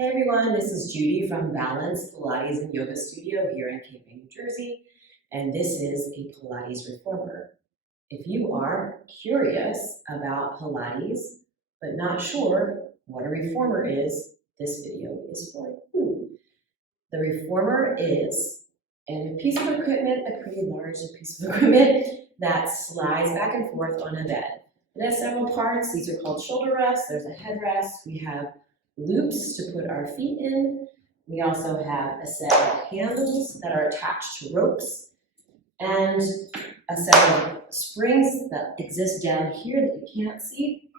Hey everyone, this is Judy from Balance Pilates and Yoga Studio here in Cape May, New Jersey, and this is a Pilates Reformer. If you are curious about Pilates, but not sure what a reformer is, this video is for you. The reformer is a piece of equipment, a pretty large piece of equipment that slides back and forth on a bed. It has several parts. These are called shoulder rests. There's a headrest. We have loops to put our feet in. We also have a set of handles that are attached to ropes and a set of springs that exist down here that you can't see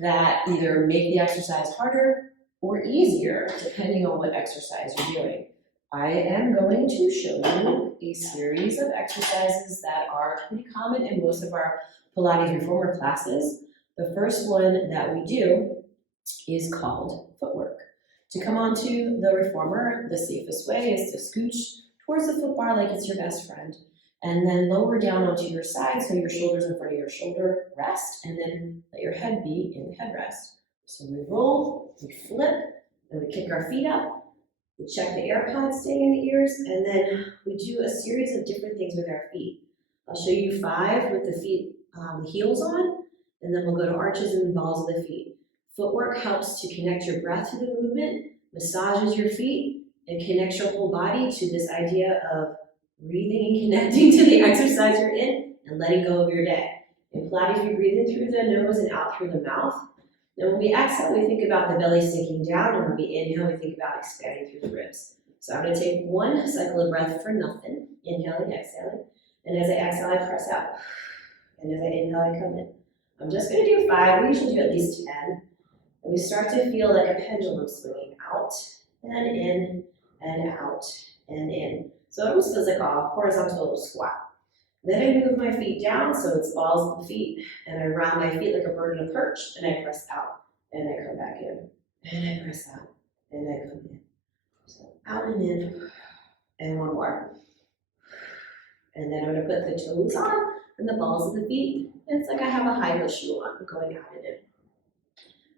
that either make the exercise harder or easier depending on what exercise you're doing. I am going to show you a series of exercises that are pretty common in most of our Pilates Reformer classes. The first one that we do is called Footwork. To come onto the reformer, the safest way is to scooch towards the foot bar like it's your best friend, and then lower down onto your side so your shoulder's in front of your shoulder rest, and then let your head be in the headrest. So we roll, we flip, and we kick our feet up. We check the air pods staying in the ears, and then we do a series of different things with our feet. I'll show you 5 with the feet, the heels on, and then we'll go to arches and balls of the feet. Footwork helps to connect your breath to the movement, massages your feet, and connects your whole body to this idea of breathing and connecting to the exercise you're in and letting go of your day. In Pilates, we breathe in through the nose and out through the mouth. And when we exhale, we think about the belly sinking down, and when we inhale, we think about expanding through the ribs. So I'm going to take 1 cycle of breath for nothing, inhaling, exhaling, and as I exhale, I press out. And as I inhale, I come in. I'm just going to do 5, we usually do at least 10. And we start to feel like a pendulum swinging out and in and out and in. So it almost feels like a horizontal squat. Then I move my feet down so it's balls of the feet, and I round my feet like a bird on a perch, and I press out, and I come back in, and I press out, and I come in. So out and in, and 1 more. And then I'm going to put the toes on and the balls of the feet, and it's like I have a high heel shoe on going out and in.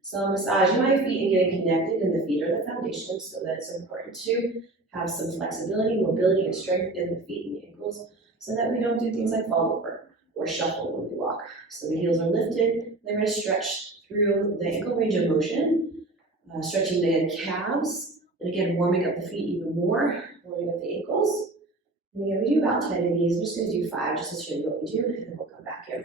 So I'm massaging my feet and getting connected, and the feet are the foundation, so that it's important to have some flexibility, mobility, and strength in the feet and the ankles so that we don't do things like fall over or shuffle when we walk. So the heels are lifted, they're going to stretch through the ankle range of motion, stretching the calves, and again, warming up the feet even more, warming up the ankles. And again, we do about 10 of these. I'm just going to do 5 just to show you what we do, and then we'll come back in.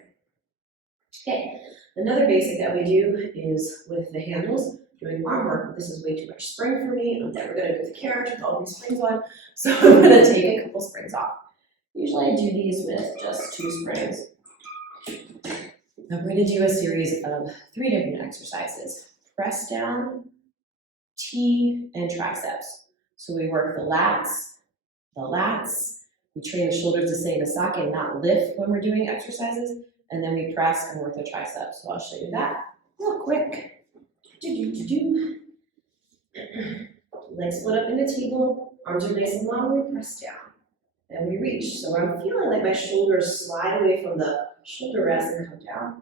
Okay. Another basic that we do is with the handles, doing arm work. This is way too much spring for me. I'm never going to do the carriage with all these springs on, so I'm going to take a couple springs off. Usually I do these with just 2 springs. I'm going to do a series of 3 different exercises: press down, T, and triceps. So we work the lats. We train the shoulders to stay in the socket and not lift when we're doing exercises. And then we press and work the triceps. So I'll show you that real quick. Legs split up in the table, arms are nice and long, we press down. And we reach. So I'm feeling like my shoulders slide away from the shoulder rest and come down,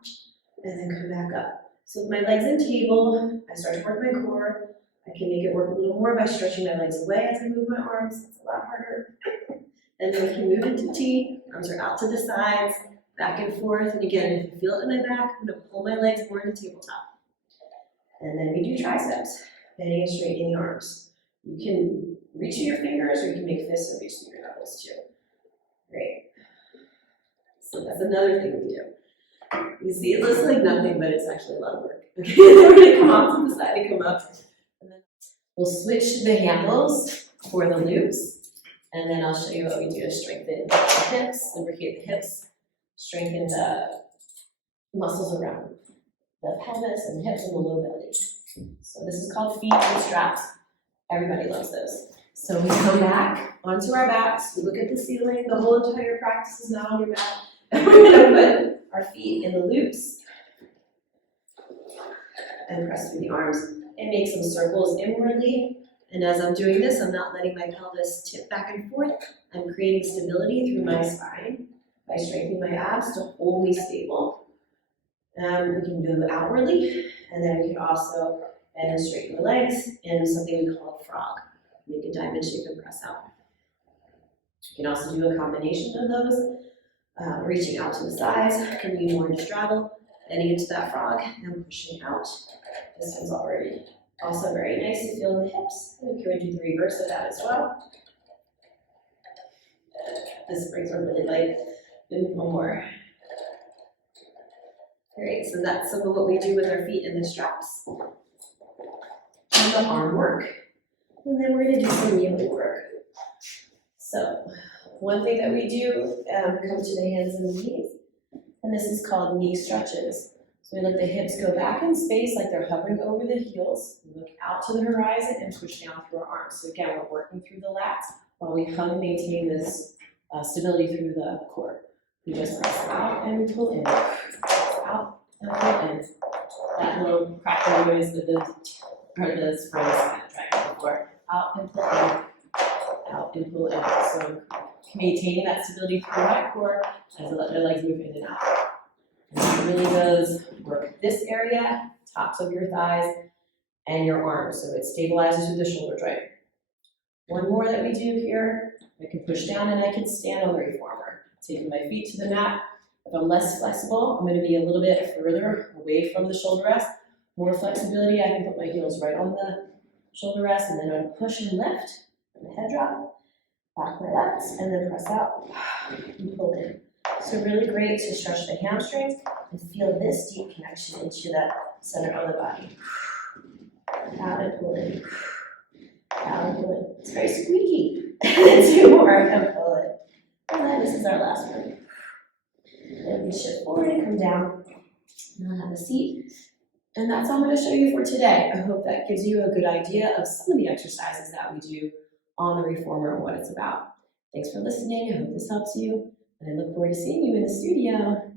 and then come back up. So with my legs in table, I start to work my core. I can make it work a little more by stretching my legs away as I move my arms. It's a lot harder. And then we can move into T. Arms are out to the sides, back and forth, and again, if you feel it in my back, I'm going to pull my legs more into tabletop. And then we do triceps, bending and straightening the arms. You can reach with your fingers, or you can make fists and reach with your knuckles too. Great. So that's another thing we do. You see, it looks like nothing, but it's actually a lot of work. Okay, then we're going to come off to the side and come up. And then we'll switch the handles for the loops, and then I'll show you what we do to strengthen the hips, lubricate the hips, strengthen the muscles around the pelvis and the hips and the low belly. So this is called feet and straps. Everybody loves those. So we come back onto our backs, we look at the ceiling, the whole entire practice is not on your mat, and we're going to put our feet in the loops and press through the arms and make some circles inwardly. And as I'm doing this, I'm not letting my pelvis tip back and forth. I'm creating stability through my spine by strengthening my abs to hold me stable. We can do outwardly, and then we can also and then straighten the legs in something we call a frog. Make a diamond shape and press out. You can also do a combination of those, reaching out to the sides, can be more straddle, getting into that frog, and pushing out. This one's already also very nice to feel in the hips. We can do the reverse of that as well. The springs are really light. And one more. Great, so that's some of what we do with our feet in the straps. And the arm work. And then we're gonna do some kneeling work. So, one thing that we do, come to the hands and knees, and this is called knee stretches. So we let the hips go back in space like they're hovering over the heels, look out to the horizon and push down through our arms. So again, we're working through the lats while we maintain this stability through the core. We just press out and we pull in, press out and pull in. That little crackling noise of the part of the springs kind of dragging the floor. Out and pull in, out and pull in. So maintaining that stability through my core as I let my legs move in and out. And it really does work this area, tops of your thighs, and your arms. So it stabilizes through the shoulder joint. One more that we do here, I can push down and I can stand on the reformer. Taking my feet to the mat. If I'm less flexible, I'm going to be a little bit further away from the shoulder rest. More flexibility, I can put my heels right on the shoulder rest, and then I'm going to push and lift, and the head drop, back my lats, and then press out and pull in. So really great to stretch the hamstrings and feel this deep connection into that center of the body. Out and pull in. Out and pull in. It's very squeaky. And then two more and pull it. And then this is our last one. Then we shift forward and come down. And I'll have a seat. And that's all I'm going to show you for today. I hope that gives you a good idea of some of the exercises that we do on the reformer and what it's about. Thanks for listening. I hope this helps you. And I look forward to seeing you in the studio.